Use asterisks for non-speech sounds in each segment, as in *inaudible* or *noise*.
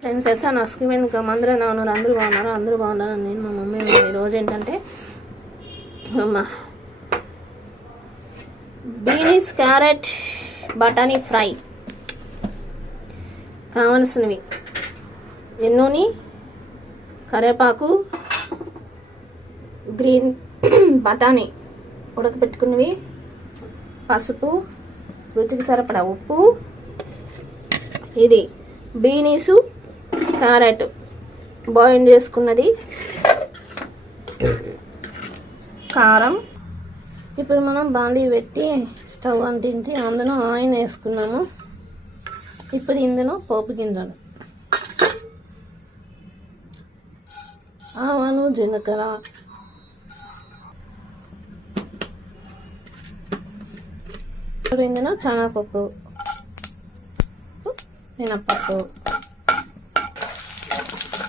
Friends SR screen income అందరూ ఎలా ఉన్నారు అందరూ బాగున్నారు? అందరూ బాగున్నారు? నేను మా మమ్మీ ఈరోజు ఏంటంటే బీనీస్ క్యారెట్ బటానీ ఫ్రై. కావలసినవి. ఎన్నోని? కరివేపాకు గ్రీన్ *clears throat* బఠానీ ఉడకపెట్టుకున్నవి. పసుపు రుచికి సరిపడా ఉప్పు. ఇది బీనీసు క్యారెట్ బాయిల్ చేసుకున్నది. కారం. ఇప్పుడు మనం బాండీ పెట్టి స్టవ్ అంటించి అందులో ఆయిల్ వేసుకున్నాము. ఇప్పుడు ఇందులో పోపు గింజలు. ఆవాలు జీలకర్ర. ఇప్పుడు ఇందులో శనగపప్పు మినప్పప్పు.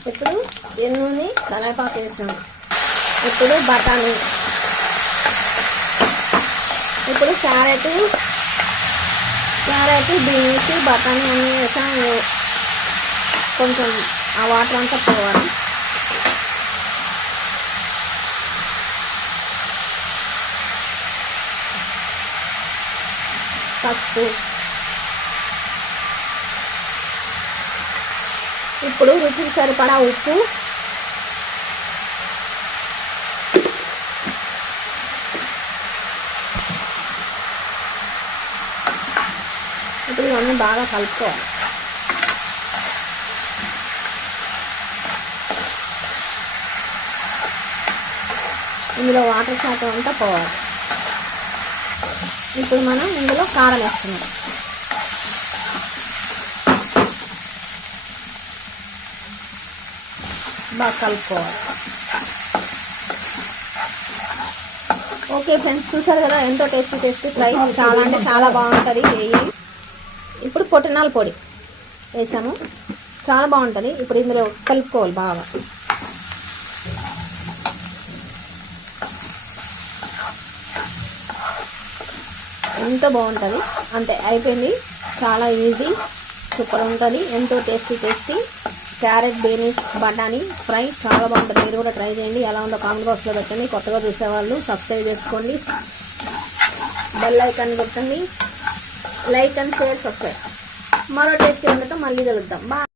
ఇప్పుడు ఎన్నుని కరివేపాకు వేసాం ఇప్పుడు బఠానీ. ఇప్పుడు క్యారెట్ క్యారెట్ బీన్స్ బఠానీ అన్నీ వేసాం కొంచెం ఆ వాటర్ అంతా పోవాలి. పసుపు. ఇప్పుడు రుచికి సరిపడా ఉప్పు. ఇప్పుడు ఇవన్నీ బాగా కలుపుకోవాలి. ఇందులో వాటర్ శాతం అంతా పోవాలి. ఇప్పుడు మనం ఇందులో కారం వేస్తున్నాం. బాగా కలుపుకోవాలి ఓకే ఫ్రెండ్స్ చూసారు కదా ఎంతో టేస్టీ టేస్టీ ఫ్రై. చాలా అంటే చాలా బాగుంటుంది ఇప్పుడు పొట్టినాల పొడి వేసాము. చాలా బాగుంటుంది. ఇప్పుడు ఇందులో కలుపుకోవాలి బాగా. ఎంత బాగుంటుంది. అంతే అయిపోయింది. చాలా ఈజీ సూపర్ ఉంటుంది. ఎంతో టేస్టీ టేస్టీ. క్యారెట్ బీనీస్ బఠానీ ఫ్రై చాలా బాగుంటుంది. మీరు కూడా ట్రై చేయండి. ఎలా ఉందో కామెంట్ బాక్స్లో పెట్టండి. కొత్తగా చూసేవాళ్ళు సబ్స్క్రైబ్ చేసుకోండి. బెల్ ఐకాన్ పెట్టండి లైక్ అండ్ షేర్ సబ్స్క్రైబ్. మరో టేస్ట్ వంటతో మళ్ళీ కలుద్దాం. బాయ్.